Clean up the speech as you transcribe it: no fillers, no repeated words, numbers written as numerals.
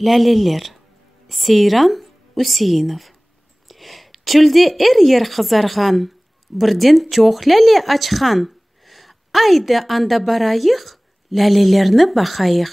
Ләлелер. Сейран Үсейінов. Чүлде ер қызарған, бірден чоқ ләле açқан. Айды анда барайық, ләлелерні бақайық.